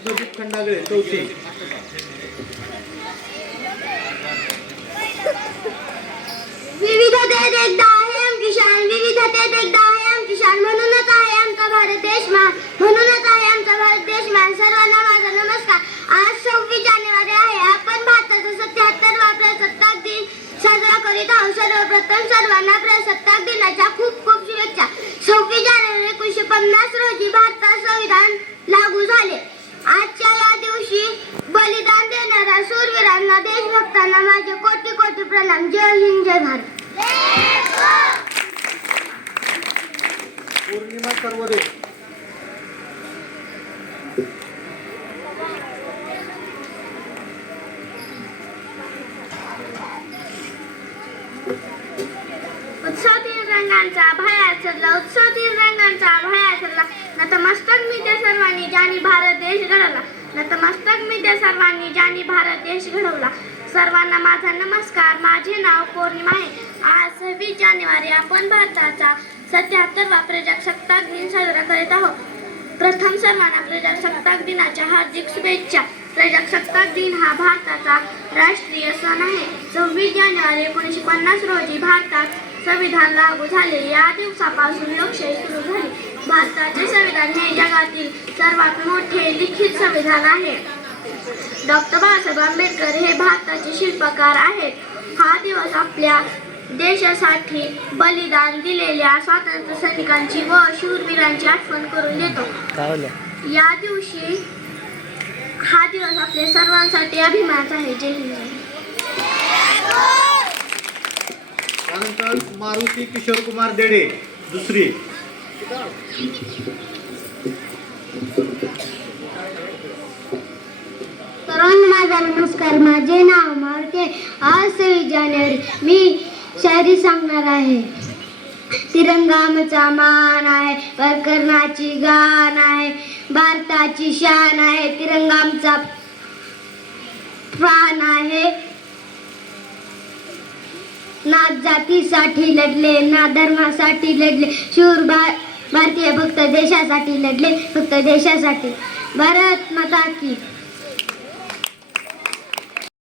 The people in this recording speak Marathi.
रत्नदीप खंडागळे चौथे विविधतेत एकदा आहे आम किशान विविधतेत एकदा आहे आम किशान म्हणूनच आहे आमचा भारत देश मान म्हणूनच आहे आमचा भारत देश मान. सर्वांना माझा नमस्कार. आज सव्वीस जानेवारी आहे. आपण भारताचा सत्याहत्तरवा प्रजासत्ताक दिन साजरा करीत आहोत. सर्वप्रथम सर्वांना प्रजासत्ताक दिनाच्या खूप खूप शुभेच्छा सव्वीस जानेवारी एकोणीसशे पन्नास रोजी भारतात संविधान लागू झाले आजच्या या दिवशी बलिदान देणाऱ्या शूरवीरांना देशभक्तांना माझे कोटी कोटी प्रणाम. जय हिंद जय भारत. पौर्णिमा सर्वदे उत्सवतील रंगांचा भया चढला उत्सवतील रंगांचा भया चढला नतमस्तक मी त्या सर्वांनी ज्यांनी भारत देश घडवला. नतमस्तक मी त्या सर्वांनी ज्यांनी भारत देश घडवला. सर्वांना माझा नमस्कार. माझे नाव पौर्णिमा आहे. आज सव्वीस जानेवारी आपण भारताचा सत्याहत्तरवा प्रजासत्ताक दिन साजरा करीत आहोत. प्रथम सर्वांना प्रजासत्ताक दिनाच्या हार्दिक शुभेच्छा. प्रजासत्ताक दिन हा भारताचा राष्ट्रीय सण आहे. सव्वीस जानेवारी एकोणीसशे पन्नास रोजी भारतात संविधान लागू झाले. या दिवसापासून लोकशाही सुरू झाली. भारताचे संविधान हे जगातील सर्वात मोठे लिखित संविधान आहे. डॉक्टर बाबासाहेब आंबेडकर हे भारताचे शिल्पकार आहेत. हा दिवस आपल्या देशासाठी बलिदान दिलेल्या स्वातंत्र्य सैनिकांची व शूरवीरांची आठवण करून देतो. या दिवशी हा दिवस आपल्या सर्वांसाठी अभिमानाचा आहे. जय हिंद. त्यानंतर मारुती किशोर कुमार देडे दुसरी. सर्वांना माझा नमस्कार माझे नाव मारुती आज सव्वीस जानेवारी मी शायरी सांगणार आहे. तिरंगा आमचा मान आहे परकरणाची गाण आहे भारताची शान आहे तिरंगा आमचा प्राण आहे. ना जातीसाठी लढले ना धर्मासाठी लढले शूर भा भारतीय फक्त देशासाठी लढले फक्त देशासाठी. भारत माता की.